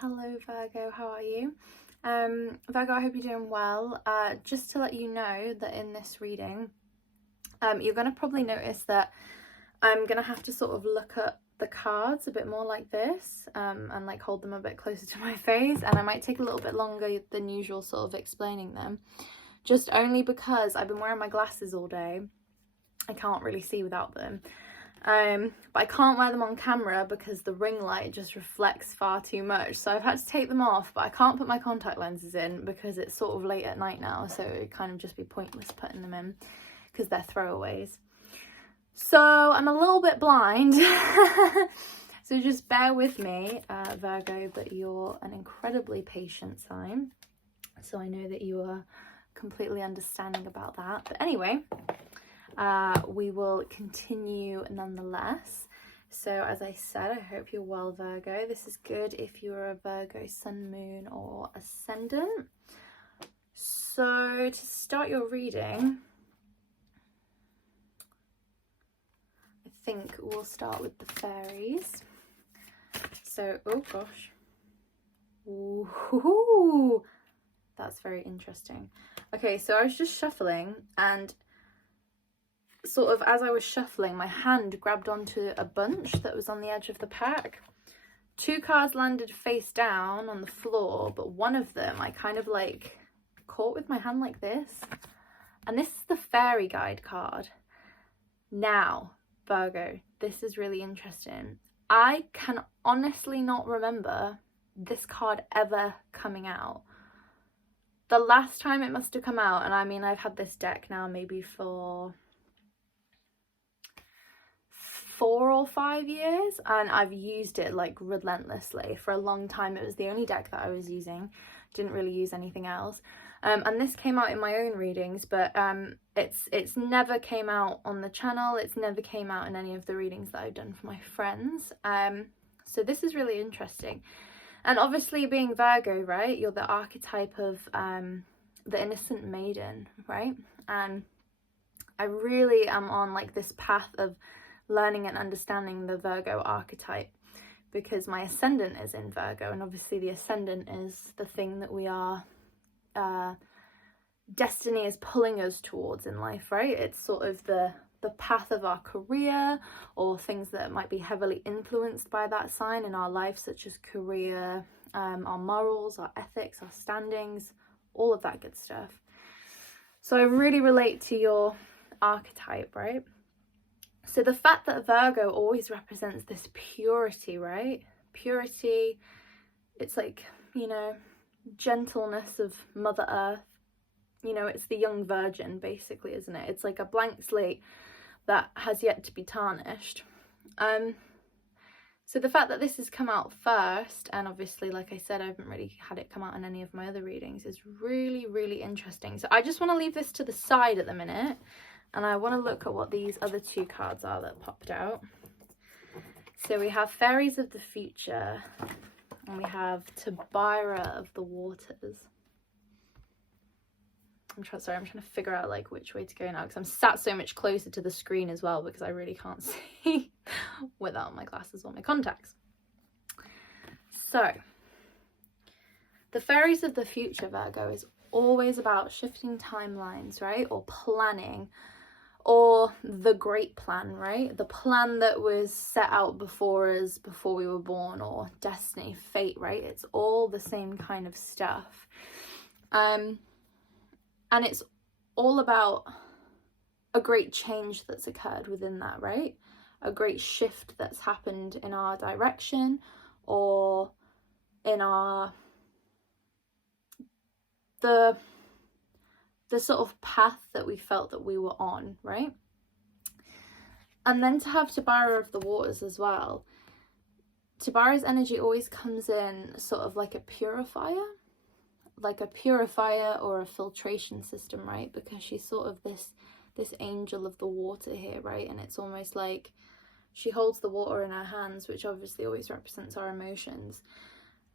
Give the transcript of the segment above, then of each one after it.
Hello Virgo, how are you? Virgo, I hope you're doing well. Just to let you know that in this reading, you're going to probably notice that I'm going to have to sort of look at the cards a bit more like this, and like hold them a bit closer to my face, and I might take a little bit longer than usual sort of explaining them, just only because I've been wearing my glasses all day. I can't really see without them. But I can't wear them on camera because the ring light just reflects far too much, so I've had to take them off, but I can't put my contact lenses in because it's sort of late at night now, so it'd kind of just be pointless putting them in because they're throwaways. So I'm a little bit blind, so just bear with me, Virgo, but you're an incredibly patient sign, so I know that you are completely understanding about that. But anyway, we will continue nonetheless. So as I said, I hope you're well, Virgo. This is good if you're a Virgo Sun, Moon or Ascendant. So to start your reading, I think we'll start with the fairies. So, oh gosh. Ooh, that's very interesting. Okay, so I was just shuffling, and sort of as I was shuffling, my hand grabbed onto a bunch that was on the edge of the pack. Two cards landed face down on the floor, but one of them I kind of like caught with my hand like this. And this is the Fairy Guide card. Now, Virgo, this is really interesting. I can honestly not remember this card ever coming out. The last time it must have come out, and I mean, I've had this deck now maybe for 4 or 5 years, and I've used it like relentlessly. For a long time it was the only deck that I was using, didn't really use anything else, and this came out in my own readings, but it's never came out on the channel, it's never came out in any of the readings that I've done for my friends. So this is really interesting. And obviously being Virgo, right, you're the archetype of the innocent maiden, right? And I really am on like this path of learning and understanding the Virgo archetype, because my Ascendant is in Virgo, and obviously the Ascendant is the thing that we are, destiny is pulling us towards in life, right? It's sort of the path of our career, or things that might be heavily influenced by that sign in our life, such as career, our morals, our ethics, our standings, all of that good stuff. So I really relate to your archetype, right? So the fact that Virgo always represents this purity, right? Purity, it's like, you know, gentleness of Mother Earth. You know, it's the young virgin, basically, isn't it? It's like a blank slate that has yet to be tarnished. So the fact that this has come out first, and obviously, like I said, I haven't really had it come out in any of my other readings, is really, really interesting. So I just want to leave this to the side at the minute, and I want to look at what these other two cards are that popped out. So we have Fairies of the Future, and we have Tabira of the Waters. I'm trying to figure out like which way to go now, because I'm sat so much closer to the screen as well, because I really can't see without my glasses or my contacts. So the Fairies of the Future, Virgo, is always about shifting timelines, right? Or planning, or the great plan, right? The plan that was set out before us, before we were born, or destiny, fate, right? It's all the same kind of stuff. And it's all about a great change that's occurred within that, right? A great shift that's happened in our direction, or in our the sort of path that we felt that we were on, right? And then to have Tabira of the Waters as well. Tabira's energy always comes in sort of like a purifier or a filtration system, right? Because she's sort of this angel of the water here, right? And it's almost like she holds the water in her hands, which obviously always represents our emotions.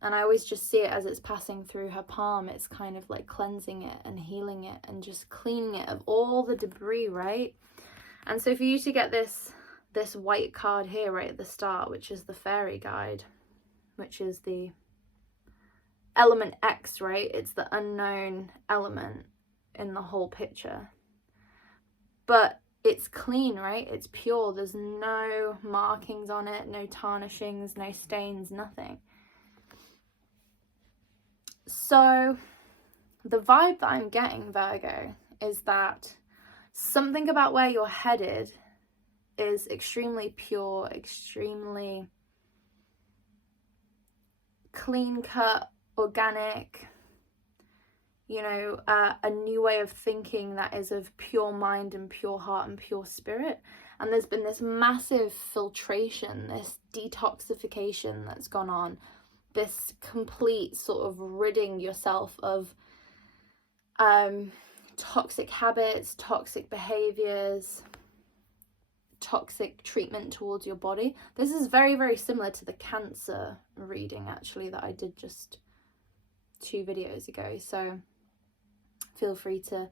And I always just see it as it's passing through her palm. It's kind of like cleansing it and healing it and just cleaning it of all the debris, right? And so for you to get this white card here right at the start, which is the Fairy Guide, which is the element X, right? It's the unknown element in the whole picture. But it's clean, right? It's pure. There's no markings on it, no tarnishings, no stains, nothing. So the vibe that I'm getting, Virgo, is that something about where you're headed is extremely pure, extremely clean cut, organic, you know, a new way of thinking that is of pure mind and pure heart and pure spirit. And there's been this massive filtration, this detoxification that's gone on, this complete sort of ridding yourself of toxic habits, toxic behaviors, toxic treatment towards your body. This is very, very similar to the Cancer reading, actually, that I did just 2 videos ago. So feel free to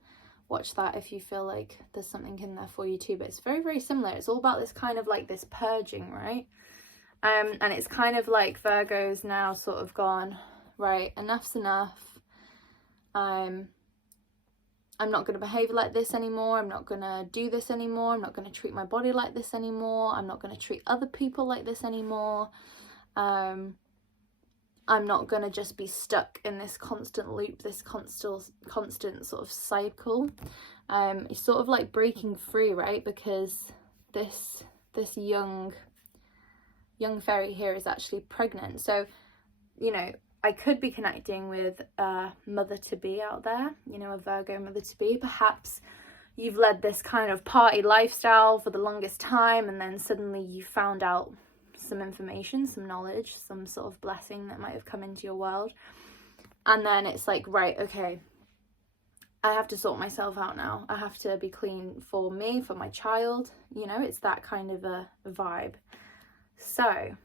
watch that if you feel like there's something in there for you too. But it's very, very similar. It's all about this kind of like this purging, right? And it's kind of like Virgo's now sort of gone, right, enough's enough. I'm not going to behave like this anymore. I'm not going to do this anymore. I'm not going to treat my body like this anymore. I'm not going to treat other people like this anymore. I'm not going to just be stuck in this constant loop, this constant sort of cycle. It's sort of like breaking free, right? Because this young fairy here is actually pregnant. So, you know, I could be connecting with a mother-to-be out there, you know, a Virgo mother-to-be. Perhaps you've led this kind of party lifestyle for the longest time, and then suddenly you found out some information, some knowledge, some sort of blessing that might have come into your world. And then it's like, right, okay, I have to sort myself out now. I have to be clean for me, for my child. You know, it's that kind of a vibe. So I'm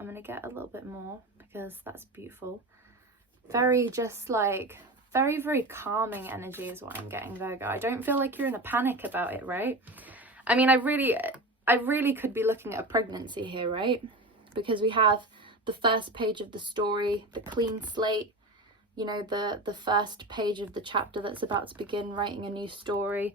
going to get a little bit more because that's beautiful. Very just like, very, very calming energy is what I'm getting, Virgo. I don't feel like you're in a panic about it, right? I mean, I really could be looking at a pregnancy here, right? Because we have the first page of the story, the clean slate, you know, the first page of the chapter that's about to begin writing a new story.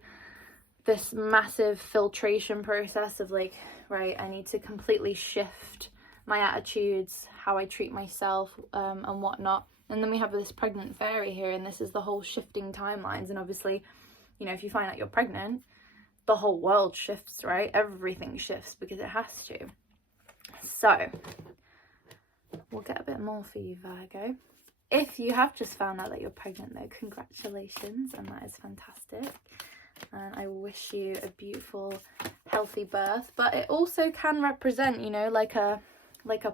This massive filtration process of like, right, I need to completely shift my attitudes, how I treat myself, and whatnot. And then we have this pregnant fairy here, and this is the whole shifting timelines. And obviously, you know, if you find out you're pregnant, the whole world shifts, right? Everything shifts because it has to. So we'll get a bit more for you, Virgo. If you have just found out that you're pregnant though, congratulations, and that is fantastic. And I wish you a beautiful, healthy birth. But it also can represent, you know, like a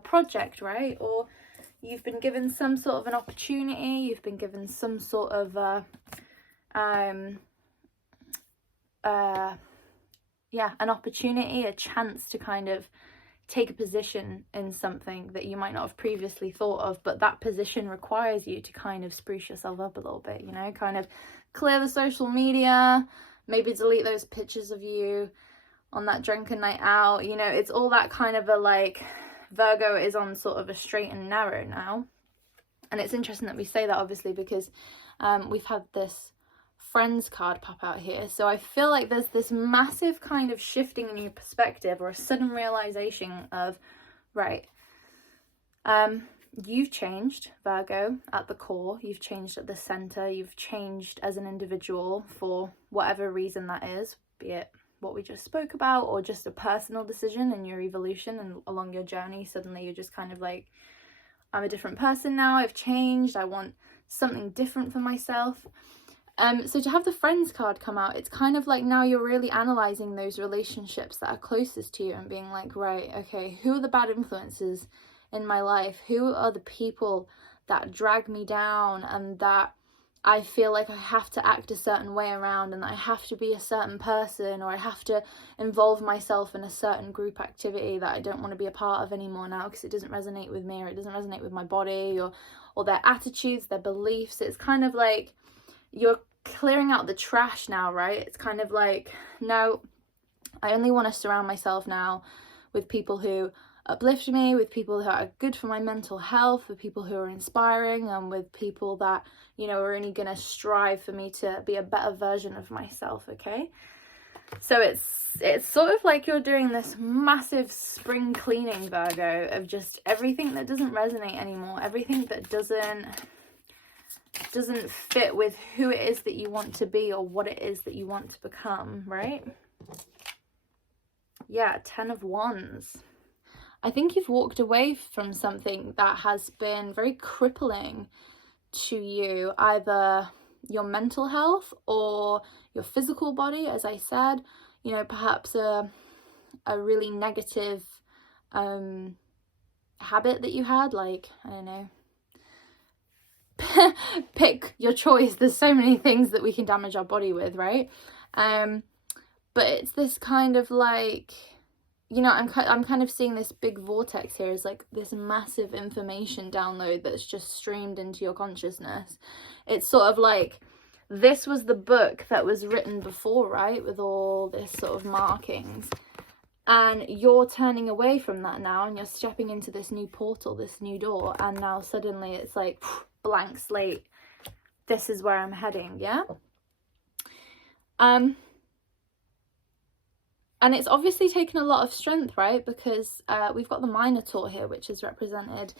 project, right? Or you've been given some sort of an opportunity, you've been given some sort of an opportunity, a chance to kind of take a position in something that you might not have previously thought of, but that position requires you to kind of spruce yourself up a little bit, you know, kind of clear the social media, maybe delete those pictures of you on that drunken night out, you know. It's all that kind of a like, Virgo is on sort of a straight and narrow now. And it's interesting that we say that, obviously, because we've had this friends card pop out here. So I feel like there's this massive kind of shifting in your perspective, or a sudden realization of, right, you've changed, Virgo, at the core. You've changed at the center. You've changed as an individual for whatever reason that is, be it what we just spoke about, or just a personal decision in your evolution and along your journey. Suddenly you're just kind of like, I'm a different person now. I've changed. I want something different for myself. So to have the friends card come out, it's kind of like now you're really analysing those relationships that are closest to you and being like, right, okay, who are the bad influences in my life? Who are the people that drag me down and that I feel like I have to act a certain way around, and that I have to be a certain person, or I have to involve myself in a certain group activity that I don't want to be a part of anymore now because it doesn't resonate with me, or it doesn't resonate with my body, or their attitudes, their beliefs. It's kind of like you're clearing out the trash now, right? It's kind of like, no, I only want to surround myself now with people who uplift me, with people who are good for my mental health, with people who are inspiring, and with people that, you know, are only going to strive for me to be a better version of myself, okay? So it's sort of like you're doing this massive spring cleaning, Virgo, of just everything that doesn't resonate anymore, everything that doesn't fit with who it is that you want to be or what it is that you want to become, right? Yeah, 10 of Wands. I think you've walked away from something that has been very crippling to you, either your mental health or your physical body, as I said. You know, perhaps a really negative habit that you had, like, I don't know, pick your choice. There's so many things that we can damage our body with, right? But it's this kind of like, you know, I'm kind of seeing this big vortex here as like this massive information download that's just streamed into your consciousness. It's sort of like, this was the book that was written before, right, with all this sort of markings, and you're turning away from that now, and you're stepping into this new portal, this new door, and now suddenly it's like blank slate. This is where I'm heading, yeah? And it's obviously taken a lot of strength, right? Because we've got the Minotaur here, which is represented.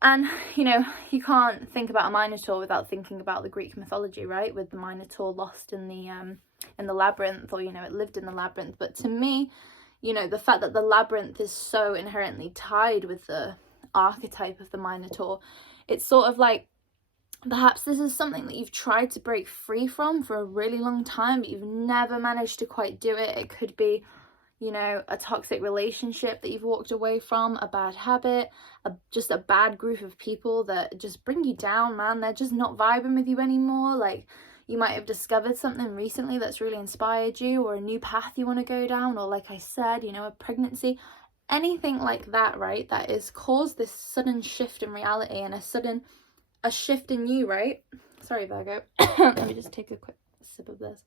And, you know, you can't think about a Minotaur without thinking about the Greek mythology, right? With the Minotaur lost in the labyrinth, or, you know, it lived in the labyrinth. But to me, you know, the fact that the labyrinth is so inherently tied with the archetype of the Minotaur, it's sort of like, perhaps this is something that you've tried to break free from for a really long time, but you've never managed to quite do it. It could be, you know, a toxic relationship that you've walked away from, a bad habit, just a bad group of people that just bring you down, man. They're just not vibing with you anymore. Like, you might have discovered something recently that's really inspired you, or a new path you want to go down, or like I said, you know, a pregnancy, anything like that, right? That has caused this sudden shift in reality and a shift in you, right? Sorry, Virgo. Let me just take a quick sip of this.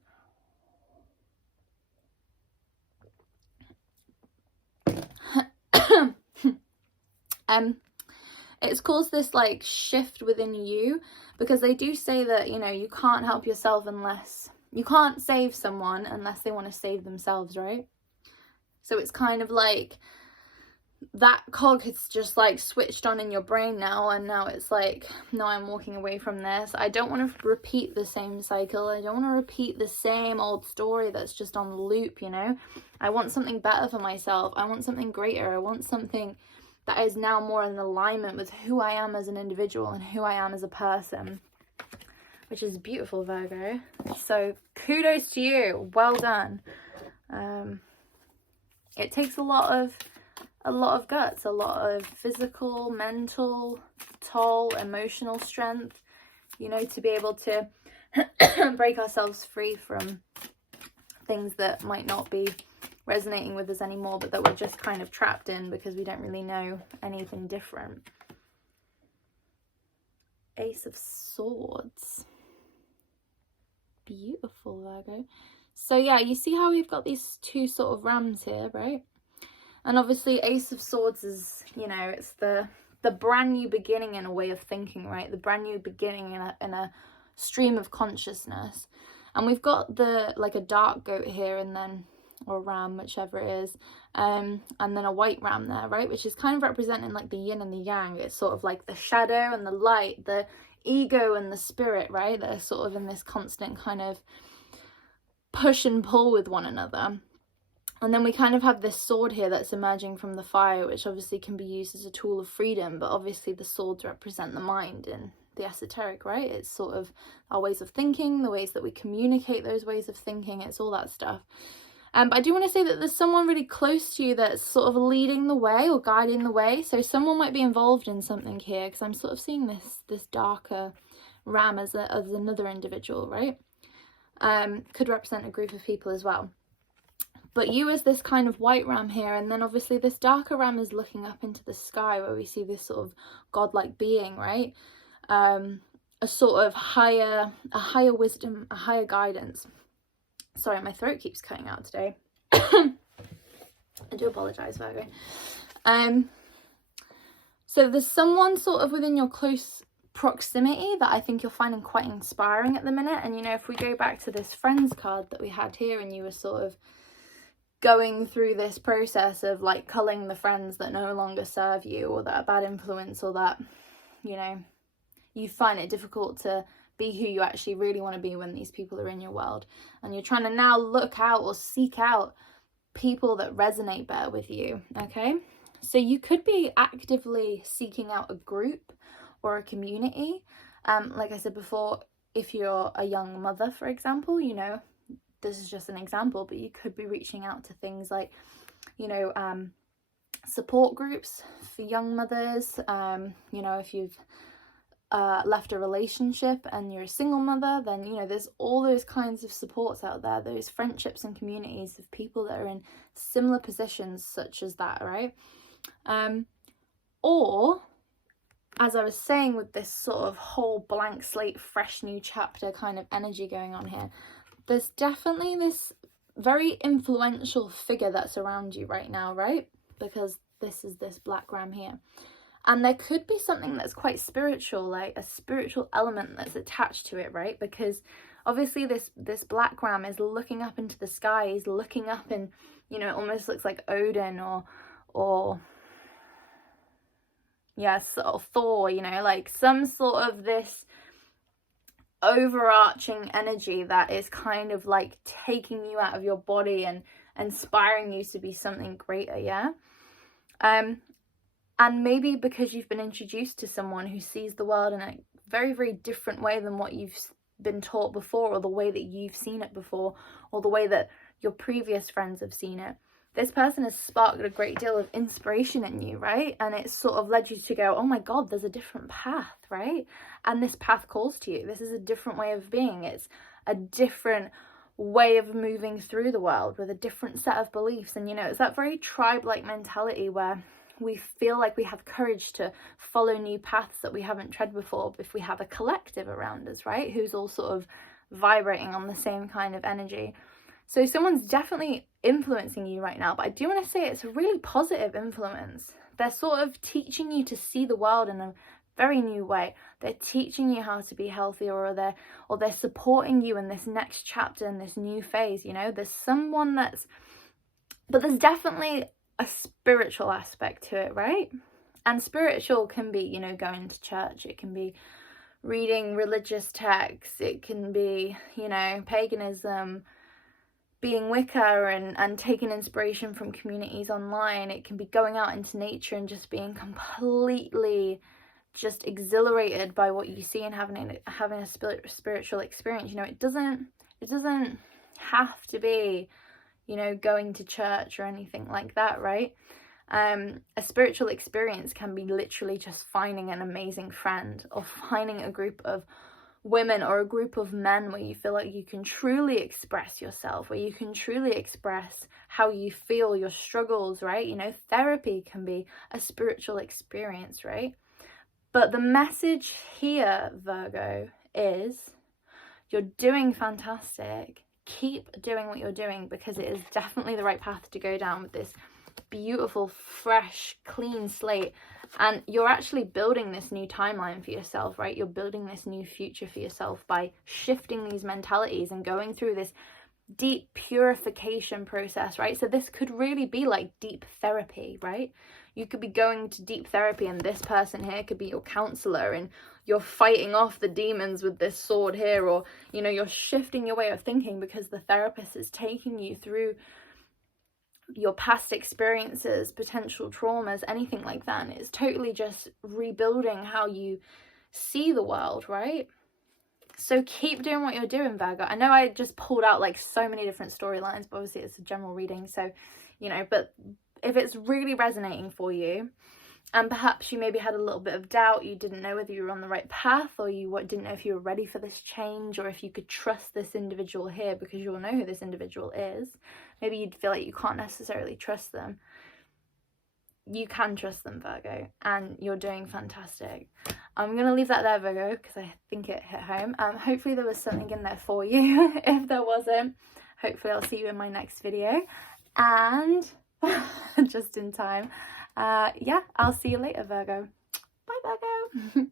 It's caused this like shift within you, because they do say that, you know, you can't help yourself you can't save someone unless they want to save themselves, right? So it's kind of like that cog has just like switched on in your brain now, and now it's like, no, I'm walking away from this. I don't want to repeat the same cycle. I don't want to repeat the same old story that's just on loop, you know? I want something better for myself. I want something greater. I want something that is now more in alignment with who I am as an individual and who I am as a person, which is beautiful, Virgo. So kudos to you. Well done. It takes a lot of guts, a lot of physical, mental toll, emotional strength, you know, to be able to break ourselves free from things that might not be resonating with us anymore, but that we're just kind of trapped in because we don't really know anything different. Ace of Swords. Beautiful, Virgo. So yeah, you see how we've got these two sort of rams here, right? And obviously Ace of Swords is, you know, it's the brand new beginning in a way of thinking, right? The brand new beginning in a stream of consciousness. And we've got like a dark goat here, and then, or ram, whichever it is, and then a white ram there, right? Which is kind of representing like the yin and the yang. It's sort of like the shadow and the light, the ego and the spirit, right? They're sort of in this constant kind of push and pull with one another. And then we kind of have this sword here that's emerging from the fire, which obviously can be used as a tool of freedom, but obviously the swords represent the mind and the esoteric, right? It's sort of our ways of thinking, the ways that we communicate those ways of thinking, it's all that stuff. But I do want to say that there's someone really close to you that's sort of leading the way or guiding the way. So someone might be involved in something here, because I'm sort of seeing this darker ram as another individual, right? Could represent a group of people as well. But you as this kind of white ram here, and then obviously this darker ram is looking up into the sky, where we see this sort of godlike being, right? A sort of higher wisdom, a higher guidance. Sorry, my throat keeps cutting out today. I do apologise, Virgo. So there's someone sort of within your close proximity that I think you're finding quite inspiring at the minute. And, you know, if we go back to this friends card that we had here, and you were sort of going through this process of like culling the friends that no longer serve you, or that are bad influence, or that, you know, you find it difficult to be who you actually really want to be when these people are in your world, and you're trying to now look out or seek out people that resonate better with you. Okay, so you could be actively seeking out a group or a community. Like I said before, if you're a young mother, for example, you know, this is just an example, but you could be reaching out to things like, you know, support groups for young mothers. You know, if you've left a relationship and you're a single mother, then, you know, there's all those kinds of supports out there, those friendships and communities of people that are in similar positions such as that, right? Or, as I was saying, with this sort of whole blank slate, fresh new chapter kind of energy going on here, there's definitely this very influential figure that's around you right now, right? Because this is this black ram here. And there could be something that's quite spiritual, like a spiritual element that's attached to it, right? Because obviously this black ram is looking up into the sky, he's looking up, and, you know, it almost looks like Odin or yes, or Thor, you know, like some sort of this overarching energy that is kind of like taking you out of your body and inspiring you to be something greater, yeah? And maybe because you've been introduced to someone who sees the world in a very, very different way than what you've been taught before, or the way that you've seen it before, or the way that your previous friends have seen it. This person has sparked a great deal of inspiration in you, right? And it's sort of led you to go, oh my God, there's a different path, right? And this path calls to you. This is a different way of being. It's a different way of moving through the world with a different set of beliefs. And, you know, it's that very tribe-like mentality where we feel like we have courage to follow new paths that we haven't tread before if we have a collective around us, right? Who's all sort of vibrating on the same kind of energy. So someone's definitely influencing you right now, but I do want to say it's a really positive influence. They're sort of teaching you to see the world in a very new way. They're teaching you how to be healthier, or they're supporting you in this next chapter, in this new phase, you know? There's someone but there's definitely a spiritual aspect to it, right? And spiritual can be, you know, going to church, it can be reading religious texts, it can be, you know, paganism, being Wicca and taking inspiration from communities online. It can be going out into nature and just being completely just exhilarated by what you see and having a spiritual experience. You know, it doesn't have to be, you know, going to church or anything like that, right? A spiritual experience can be literally just finding an amazing friend, or finding a group of women or a group of men where you feel like you can truly express yourself, where you can truly express how you feel, your struggles, right? You know, therapy can be a spiritual experience, right? But the message here, Virgo, is you're doing fantastic. Keep doing what you're doing, because it is definitely the right path to go down with this beautiful, fresh, clean slate. And you're actually building this new timeline for yourself, right? You're building this new future for yourself by shifting these mentalities and going through this deep purification process, right? So this could really be like deep therapy, right? You could be going to deep therapy, and this person here could be your counselor, and you're fighting off the demons with this sword here, or, you know, you're shifting your way of thinking because the therapist is taking you through your past experiences, potential traumas, anything like that. And it's totally just rebuilding how you see the world, right? So keep doing what you're doing, Virgo. I know I just pulled out like so many different storylines, but obviously it's a general reading, so, you know, but if it's really resonating for you, and perhaps you maybe had a little bit of doubt, you didn't know whether you were on the right path, or you didn't know if you were ready for this change, or if you could trust this individual here, because you'll know who this individual is. Maybe you'd feel like you can't necessarily trust them. You can trust them, Virgo, and you're doing fantastic. I'm going to leave that there, Virgo, because I think it hit home. Hopefully there was something in there for you. If there wasn't, hopefully I'll see you in my next video. And just in time, Yeah, I'll see you later, Virgo. Bye, Virgo.